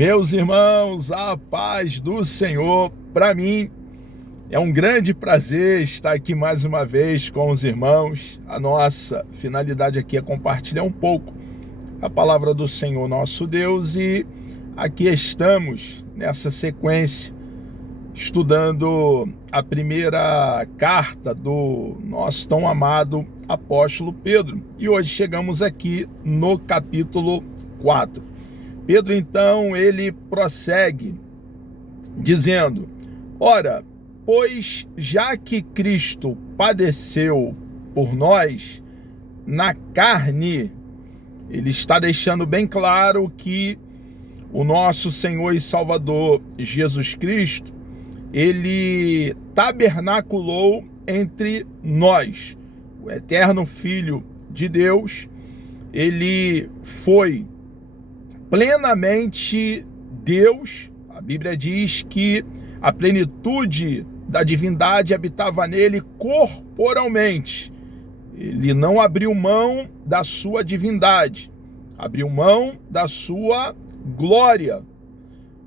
Meus irmãos, a paz do Senhor. Para mim é um grande prazer estar aqui mais uma vez com os irmãos. A nossa finalidade aqui é compartilhar um pouco a palavra do Senhor nosso Deus, e aqui estamos nessa sequência estudando a primeira carta do nosso tão amado apóstolo Pedro, e hoje chegamos aqui no capítulo 4. Pedro, então, ele prossegue dizendo: ora, pois já que Cristo padeceu por nós na carne, ele está deixando bem claro que o nosso Senhor e Salvador Jesus Cristo, ele tabernaculou entre nós. O eterno Filho de Deus, ele foi plenamente Deus. A Bíblia diz que a plenitude da divindade habitava nele corporalmente. Ele não abriu mão da sua divindade, abriu mão da sua glória,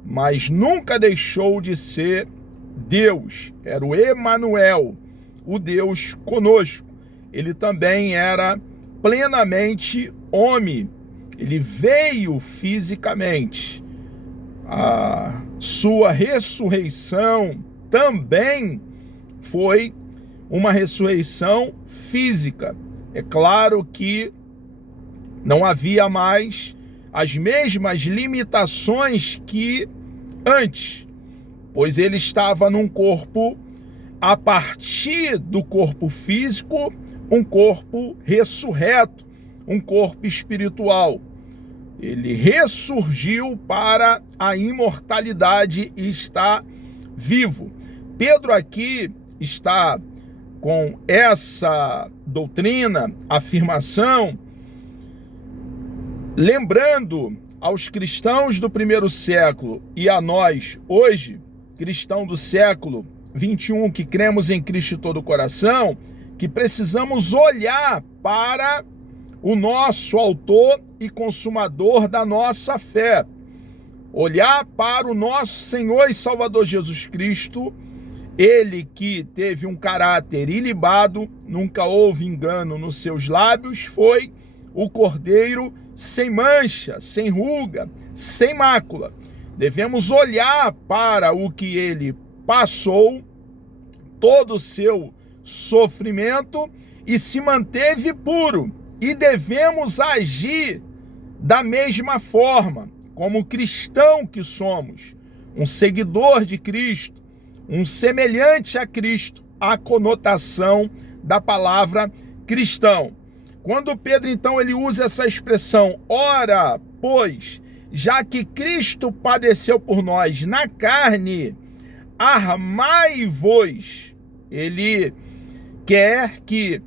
mas nunca deixou de ser Deus. Era o Emanuel, o Deus conosco. Ele também era plenamente homem. Ele veio fisicamente. A sua ressurreição também foi uma ressurreição física. É claro que não havia mais as mesmas limitações que antes, pois ele estava num corpo, a partir do corpo físico, um corpo ressurreto, um corpo espiritual. Ele ressurgiu para a imortalidade e está vivo. Pedro aqui está com essa doutrina, afirmação, lembrando aos cristãos do primeiro século e a nós hoje, cristão do século 21, que cremos em Cristo de todo o coração, que precisamos olhar para o nosso autor e consumador da nossa fé. Olhar para o nosso Senhor e Salvador Jesus Cristo, ele que teve um caráter ilibado, nunca houve engano nos seus lábios, foi o Cordeiro sem mancha, sem ruga, sem mácula. Devemos olhar para o que ele passou, todo o seu sofrimento, e se manteve puro. E devemos agir da mesma forma, como cristão que somos, um seguidor de Cristo, um semelhante a Cristo, a conotação da palavra cristão. Quando Pedro, então, ele usa essa expressão, ora, pois, já que Cristo padeceu por nós na carne, armai-vos. Ele quer que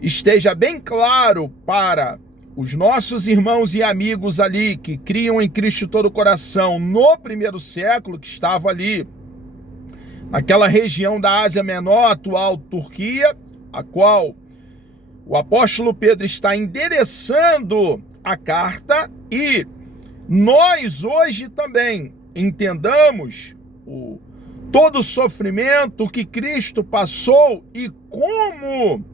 esteja bem claro para os nossos irmãos e amigos ali que criam em Cristo de todo o coração no primeiro século, que estava ali naquela região da Ásia Menor, atual Turquia, a qual o apóstolo Pedro está endereçando a carta, e nós hoje também entendamos todo o sofrimento que Cristo passou e como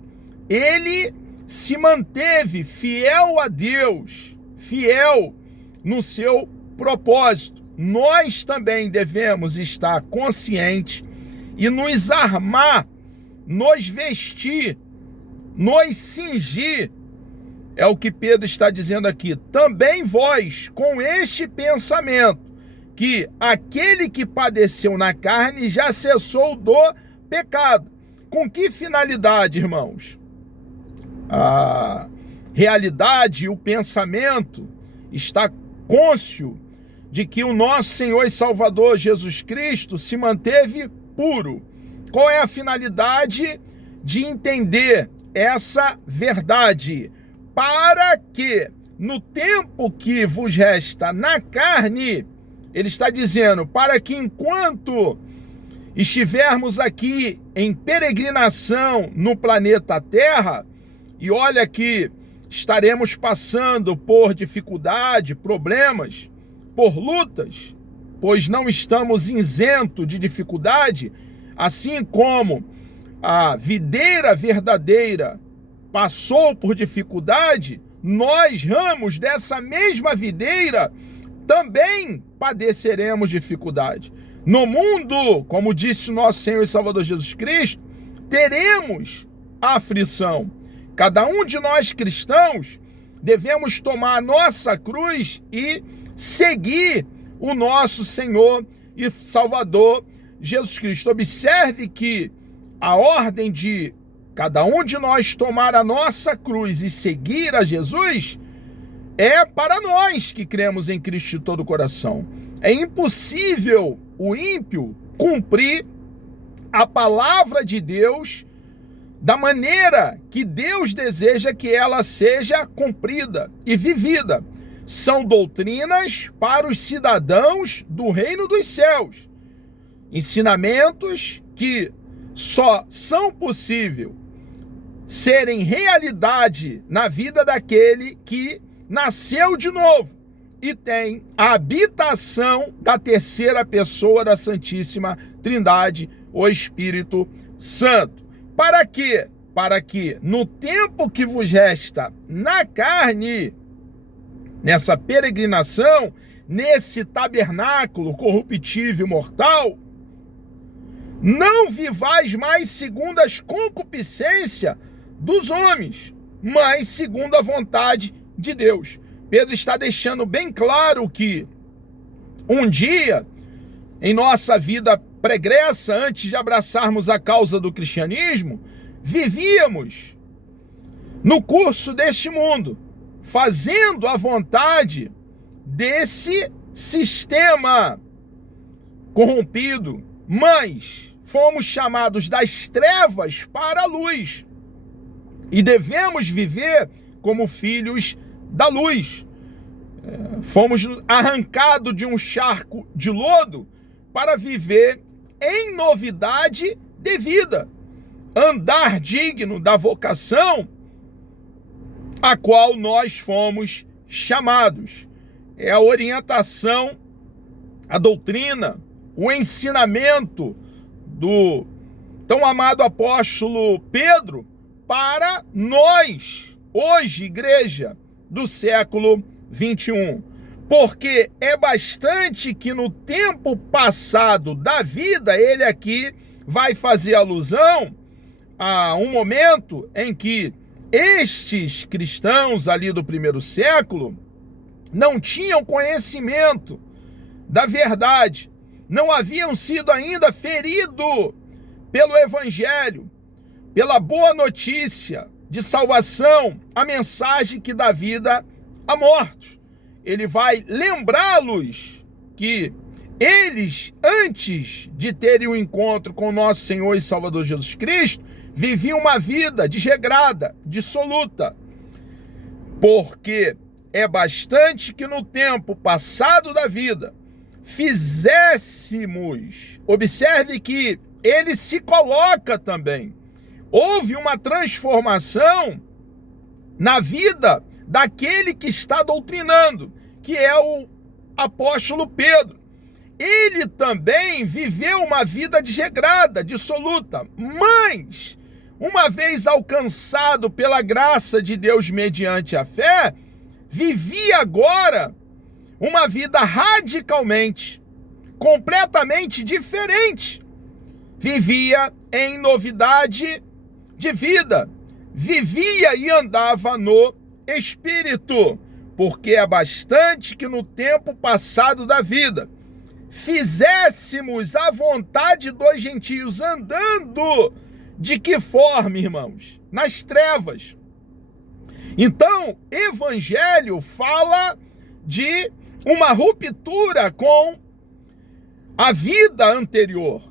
ele se manteve fiel a Deus, fiel no seu propósito. Nós também devemos estar conscientes e nos armar, nos vestir, nos cingir. É o que Pedro está dizendo aqui. Também vós, com este pensamento, que aquele que padeceu na carne já cessou do pecado. Com que finalidade, irmãos? A realidade, o pensamento está cônscio de que o nosso Senhor e Salvador Jesus Cristo se manteve puro. Qual é a finalidade de entender essa verdade? Para que no tempo que vos resta na carne, ele está dizendo, para que enquanto estivermos aqui em peregrinação no planeta Terra, e olha que estaremos passando por dificuldade, problemas, por lutas, pois não estamos isentos de dificuldade, assim como a videira verdadeira passou por dificuldade, nós, ramos dessa mesma videira, também padeceremos dificuldade. No mundo, como disse o nosso Senhor e Salvador Jesus Cristo, teremos aflição. Cada um de nós cristãos devemos tomar a nossa cruz e seguir o nosso Senhor e Salvador Jesus Cristo. Observe que a ordem de cada um de nós tomar a nossa cruz e seguir a Jesus é para nós que cremos em Cristo de todo o coração. É impossível o ímpio cumprir a palavra de Deus da maneira que Deus deseja que ela seja cumprida e vivida. São doutrinas para os cidadãos do reino dos céus. Ensinamentos que só são possíveis serem realidade na vida daquele que nasceu de novo e tem a habitação da terceira pessoa da Santíssima Trindade, o Espírito Santo. Para quê? Para que no tempo que vos resta na carne, nessa peregrinação, nesse tabernáculo corruptível e mortal, não vivais mais segundo as concupiscências dos homens, mas segundo a vontade de Deus. Pedro está deixando bem claro que um dia, em nossa vida pregressa, antes de abraçarmos a causa do cristianismo, vivíamos no curso deste mundo, fazendo a vontade desse sistema corrompido, mas fomos chamados das trevas para a luz e devemos viver como filhos da luz. Fomos arrancados de um charco de lodo para viver em novidade de vida, andar digno da vocação a qual nós fomos chamados. É a orientação, a doutrina, o ensinamento do tão amado apóstolo Pedro para nós, hoje, igreja do século 21. Porque é bastante que no tempo passado da vida, ele aqui vai fazer alusão a um momento em que estes cristãos ali do primeiro século não tinham conhecimento da verdade, não haviam sido ainda feridos pelo evangelho, pela boa notícia de salvação, a mensagem que dá vida a mortos. Ele vai lembrá-los que eles, antes de terem um encontro com o nosso Senhor e Salvador Jesus Cristo, viviam uma vida desregrada, dissoluta. Porque é bastante que no tempo passado da vida fizéssemos, observe que ele se coloca também, houve uma transformação na vida daquele que está doutrinando, que é o apóstolo Pedro. Ele também viveu uma vida desregrada, dissoluta, mas, uma vez alcançado pela graça de Deus mediante a fé, vivia agora uma vida radicalmente, completamente diferente. Vivia em novidade de vida, vivia e andava no Espírito, porque é bastante que no tempo passado da vida fizéssemos a vontade dos gentios, andando de que forma, irmãos? Nas trevas. Então, evangelho fala de uma ruptura com a vida anterior,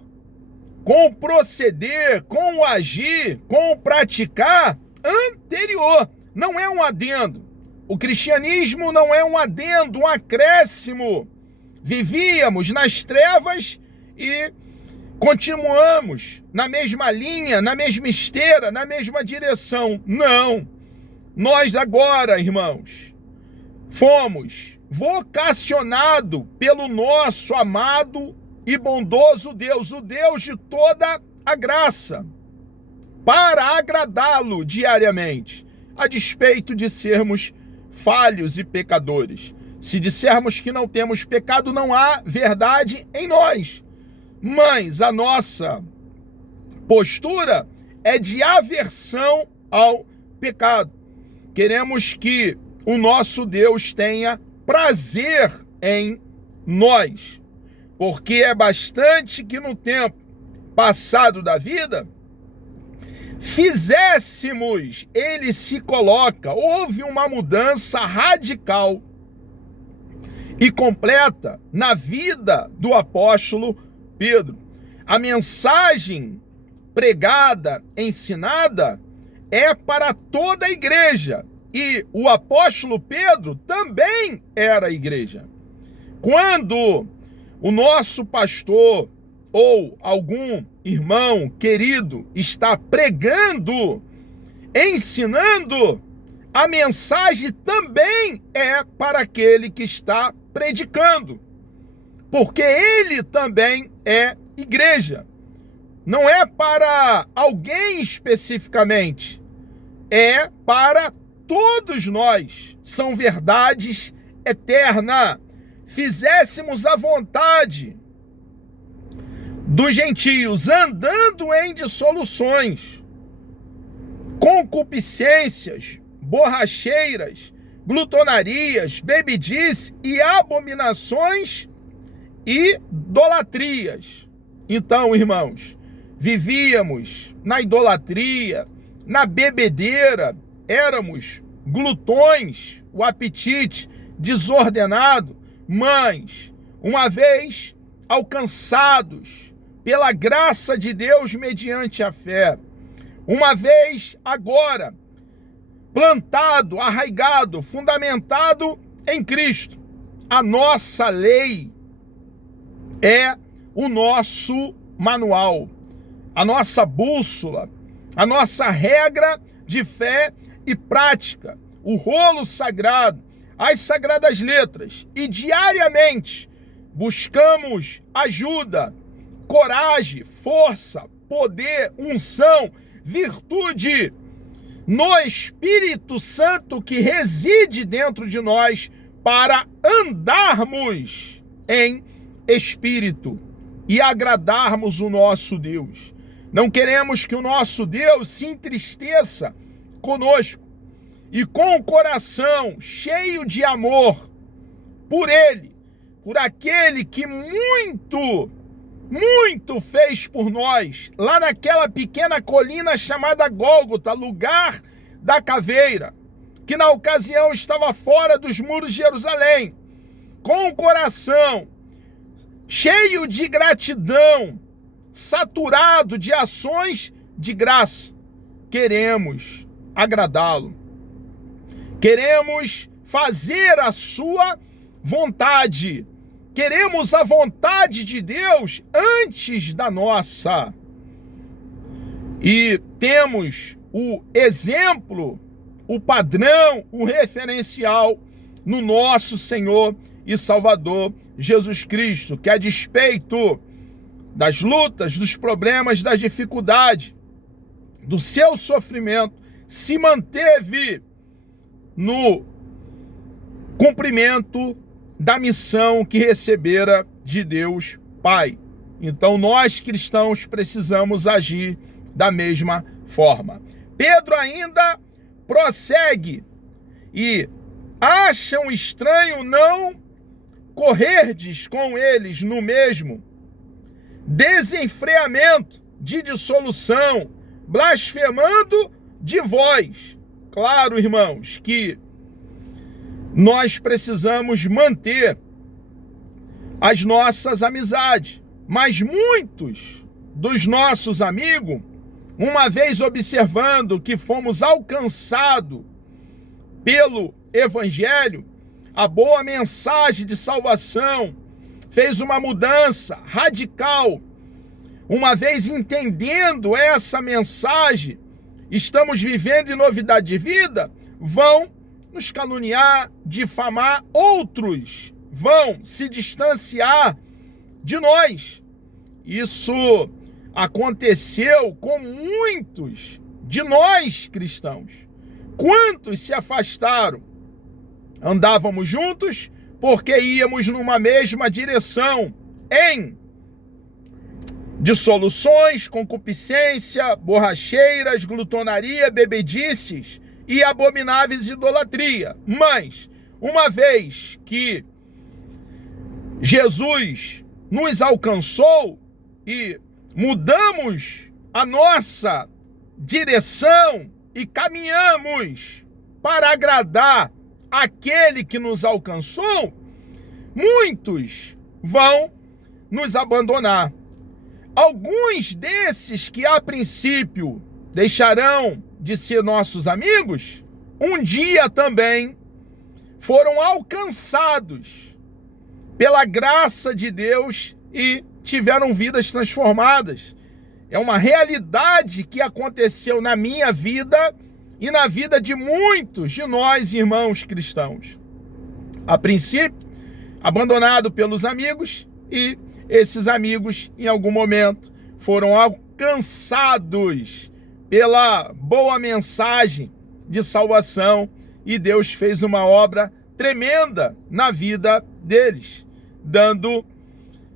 com o proceder, com o agir, com o praticar anterior. Não é um adendo. O cristianismo não é um adendo, um acréscimo. Vivíamos nas trevas e continuamos na mesma linha, na mesma esteira, na mesma direção. Não. Nós agora, irmãos, fomos vocacionado pelo nosso amado e bondoso Deus, o Deus de toda a graça, para agradá-lo diariamente, a despeito de sermos falhos e pecadores. Se dissermos que não temos pecado, não há verdade em nós. Mas a nossa postura é de aversão ao pecado. Queremos que o nosso Deus tenha prazer em nós, porque é bastante que no tempo passado da vida fizéssemos, ele se coloca, houve uma mudança radical e completa na vida do apóstolo Pedro. A mensagem pregada, ensinada, é para toda a igreja, e o apóstolo Pedro também era a igreja. Quando o nosso pastor ou algum irmão querido está pregando, ensinando, a mensagem também é para aquele que está predicando, porque ele também é igreja. Não é para alguém especificamente, é para todos nós. São verdades eternas. Fizéssemos a vontade dos gentios, andando em dissoluções, concupiscências, borracheiras, glutonarias, bebedice e abominações e idolatrias. Então, irmãos, vivíamos na idolatria, na bebedeira, éramos glutões, o apetite desordenado, mas, uma vez alcançados pela graça de Deus mediante a fé, uma vez agora plantado, arraigado, fundamentado em Cristo, a nossa lei é o nosso manual, a nossa bússola, a nossa regra de fé e prática, o rolo sagrado, as sagradas letras, e diariamente buscamos ajuda, coragem, força, poder, unção, virtude no Espírito Santo que reside dentro de nós para andarmos em espírito e agradarmos o nosso Deus. Não queremos que o nosso Deus se entristeça conosco, e com o coração cheio de amor por Ele, por aquele que muito fez por nós, lá naquela pequena colina chamada Gólgota, lugar da caveira, que na ocasião estava fora dos muros de Jerusalém, com o coração cheio de gratidão, saturado de ações de graça, queremos agradá-lo, queremos fazer a sua vontade, queremos a vontade de Deus antes da nossa. E temos o exemplo, o padrão, o referencial no nosso Senhor e Salvador Jesus Cristo, que a despeito das lutas, dos problemas, das dificuldades, do seu sofrimento, se manteve no cumprimento da missão que recebera de Deus Pai. Então nós cristãos precisamos agir da mesma forma. Pedro ainda prossegue e acham estranho não correrdes com eles no mesmo desenfreamento de dissolução, blasfemando de vós. Claro, irmãos, que nós precisamos manter as nossas amizades, mas muitos dos nossos amigos, uma vez observando que fomos alcançados pelo Evangelho, a boa mensagem de salvação, fez uma mudança radical. Uma vez entendendo essa mensagem, estamos vivendo em novidade de vida, vão nos caluniar, difamar, outros vão se distanciar de nós. Isso aconteceu com muitos de nós cristãos. Quantos se afastaram? Andávamos juntos porque íamos numa mesma direção, em dissoluções, concupiscência, borracheiras, glutonaria, bebedices e abomináveis idolatria. Mas, uma vez que Jesus nos alcançou e mudamos a nossa direção e caminhamos para agradar aquele que nos alcançou, muitos vão nos abandonar. Alguns desses que a princípio deixarão de ser nossos amigos, um dia também foram alcançados pela graça de Deus e tiveram vidas transformadas. É uma realidade que aconteceu na minha vida e na vida de muitos de nós, irmãos cristãos. A princípio, abandonado pelos amigos, e esses amigos, em algum momento, foram alcançados pela boa mensagem de salvação, e Deus fez uma obra tremenda na vida deles, dando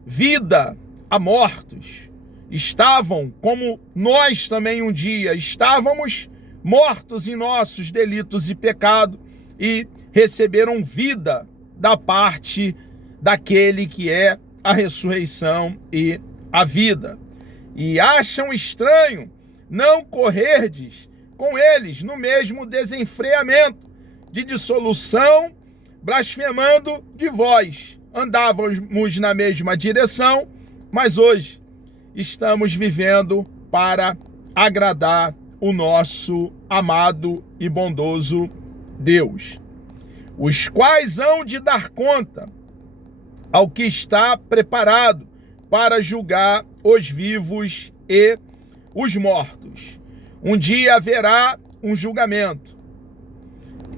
vida a mortos. Estavam, como nós também um dia estávamos, mortos em nossos delitos e pecado, e receberam vida da parte daquele que é a ressurreição e a vida. E acham estranho não correrdes com eles no mesmo desenfreamento de dissolução, blasfemando de vós. Andávamos na mesma direção, mas hoje estamos vivendo para agradar o nosso amado e bondoso Deus, os quais hão de dar conta ao que está preparado para julgar os vivos e os mortos. Um dia haverá um julgamento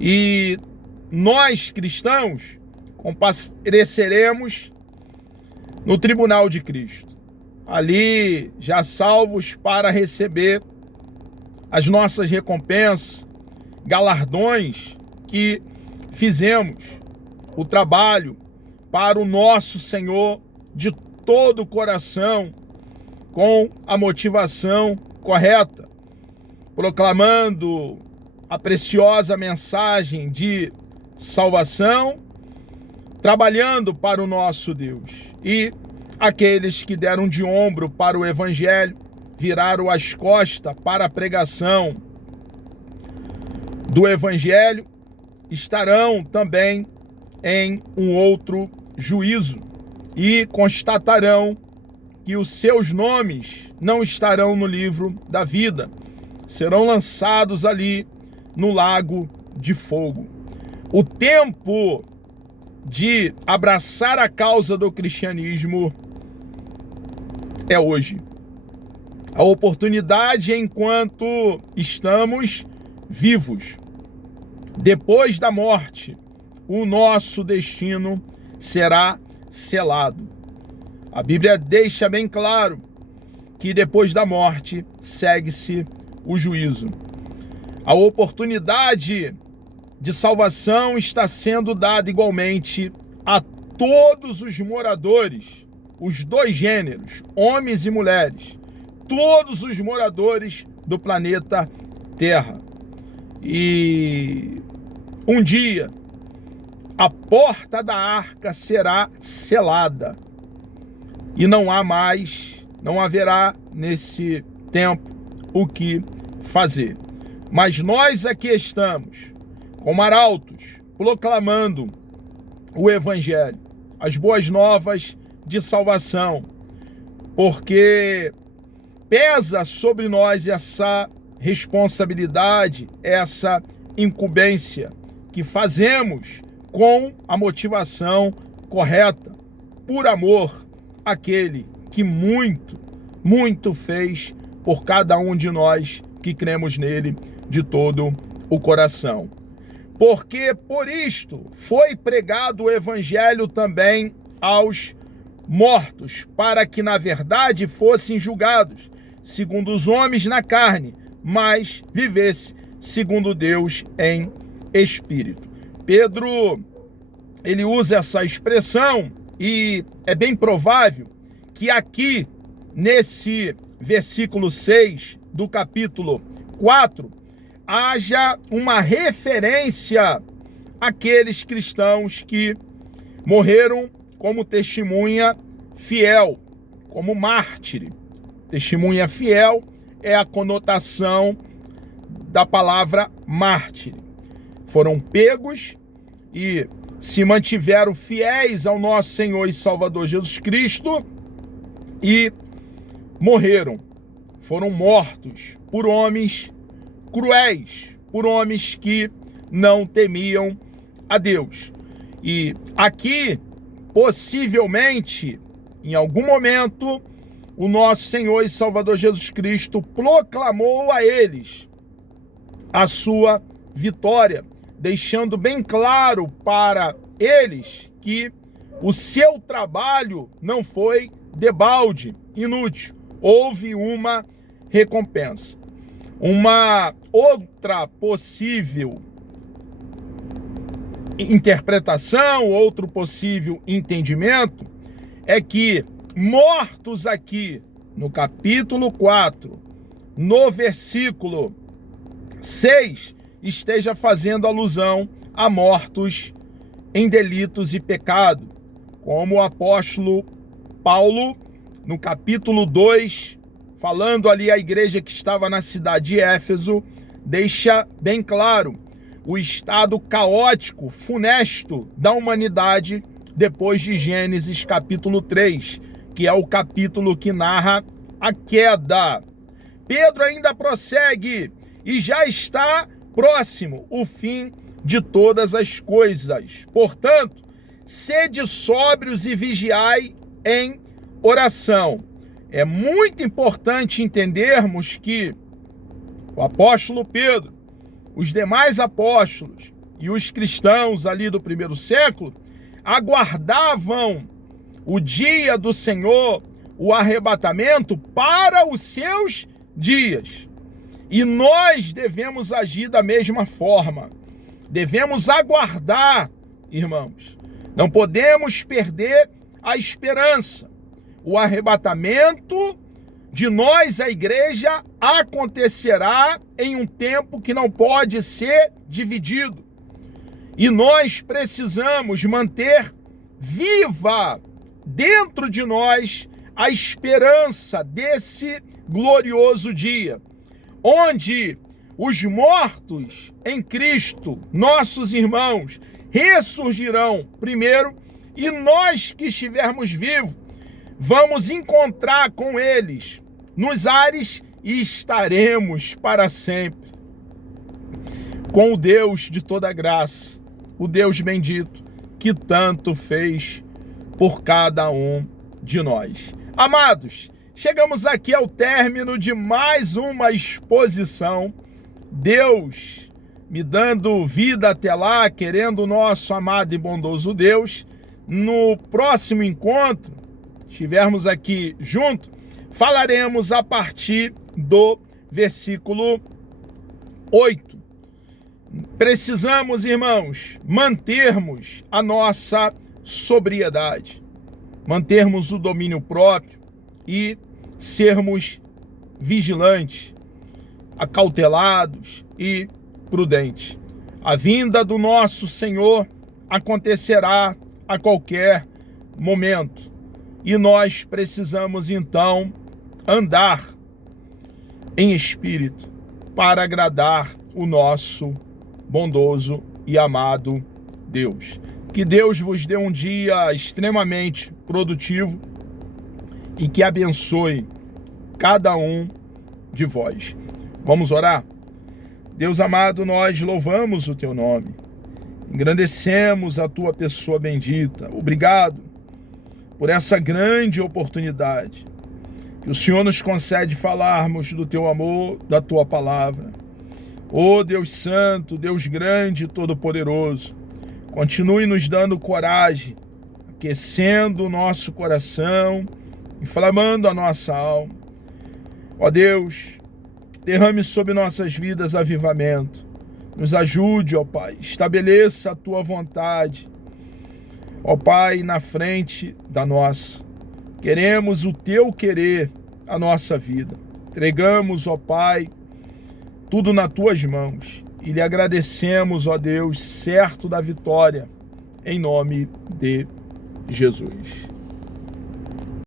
e nós cristãos compareceremos no tribunal de Cristo, ali já salvos para receber as nossas recompensas, galardões que fizemos o trabalho para o nosso Senhor de todo o coração, com a motivação correta, proclamando a preciosa mensagem de salvação, trabalhando para o nosso Deus. E aqueles que deram de ombro para o Evangelho, viraram as costas para a pregação do Evangelho, estarão também em um outro juízo e constatarão que os seus nomes não estarão no livro da vida, serão lançados ali no lago de fogo. O tempo de abraçar a causa do cristianismo é hoje. A oportunidade enquanto estamos vivos. Depois da morte, o nosso destino será selado. A Bíblia deixa bem claro que depois da morte segue-se o juízo. A oportunidade de salvação está sendo dada igualmente a todos os moradores, os dois gêneros, homens e mulheres, todos os moradores do planeta Terra. E um dia a porta da arca será selada e não haverá nesse tempo o que fazer. Mas nós aqui estamos como arautos, proclamando o Evangelho, as boas novas de salvação, porque pesa sobre nós essa responsabilidade, essa incumbência que fazemos com a motivação correta, por amor àquele que muito, muito fez por cada um de nós que cremos nele de todo o coração. Porque por isto foi pregado o evangelho também aos mortos, para que na verdade fossem julgados, segundo os homens na carne, mas vivesse segundo Deus em espírito. Pedro, ele usa essa expressão e é bem provável que aqui, nesse versículo 6 do capítulo 4, haja uma referência àqueles cristãos que morreram como testemunha fiel, como mártir. Testemunha fiel é a conotação da palavra mártir. Foram pegos e se mantiveram fiéis ao nosso Senhor e Salvador Jesus Cristo e morreram. Foram mortos por homens cruéis, por homens que não temiam a Deus. E aqui, possivelmente, em algum momento, o nosso Senhor e Salvador Jesus Cristo proclamou a eles a sua vitória, deixando bem claro para eles que o seu trabalho não foi debalde, inútil. Houve uma recompensa. Uma outra possível interpretação, outro possível entendimento é que mortos aqui no capítulo 4, no versículo 6, esteja fazendo alusão a mortos em delitos e pecado, como o apóstolo Paulo, no capítulo 2, falando ali à igreja que estava na cidade de Éfeso, deixa bem claro o estado caótico, funesto da humanidade depois de Gênesis capítulo 3, que é o capítulo que narra a queda. Pedro ainda prossegue e já está próximo o fim de todas as coisas. Portanto, sede sóbrios e vigiai em oração. É muito importante entendermos que o apóstolo Pedro, os demais apóstolos e os cristãos ali do primeiro século aguardavam o dia do Senhor, o arrebatamento, para os seus dias. E nós devemos agir da mesma forma. Devemos aguardar, irmãos. Não podemos perder a esperança. O arrebatamento de nós, a igreja, acontecerá em um tempo que não pode ser dividido. E nós precisamos manter viva dentro de nós a esperança desse glorioso dia, onde os mortos em Cristo, nossos irmãos, ressurgirão primeiro, e nós que estivermos vivos, vamos encontrar com eles nos ares e estaremos para sempre com o Deus de toda graça, o Deus bendito, que tanto fez por cada um de nós. Amados, chegamos aqui ao término de mais uma exposição. Deus me dando vida até lá, querendo o nosso amado e bondoso Deus. No próximo encontro, estivermos aqui juntos, falaremos a partir do versículo 8. Precisamos, irmãos, mantermos a nossa sobriedade, mantermos o domínio próprio e sermos vigilantes, acautelados e prudentes. A vinda do nosso Senhor acontecerá a qualquer momento. E nós precisamos, então, andar em espírito para agradar o nosso bondoso e amado Deus. Que Deus vos dê um dia extremamente produtivo e que abençoe cada um de vós. Vamos orar? Deus amado, nós louvamos o teu nome, engrandecemos a tua pessoa bendita. Obrigado por essa grande oportunidade que o Senhor nos concede falarmos do teu amor, da tua palavra. Ó Deus Santo, Deus grande e todo-poderoso, continue nos dando coragem, aquecendo o nosso coração, inflamando a nossa alma. Ó Deus, derrame sobre nossas vidas avivamento. Nos ajude, ó Pai, estabeleça a Tua vontade, ó Pai, na frente da nossa. Queremos o Teu querer, a nossa vida. Entregamos, ó Pai, tudo nas Tuas mãos e lhe agradecemos, ó Deus, certo da vitória, em nome de Jesus.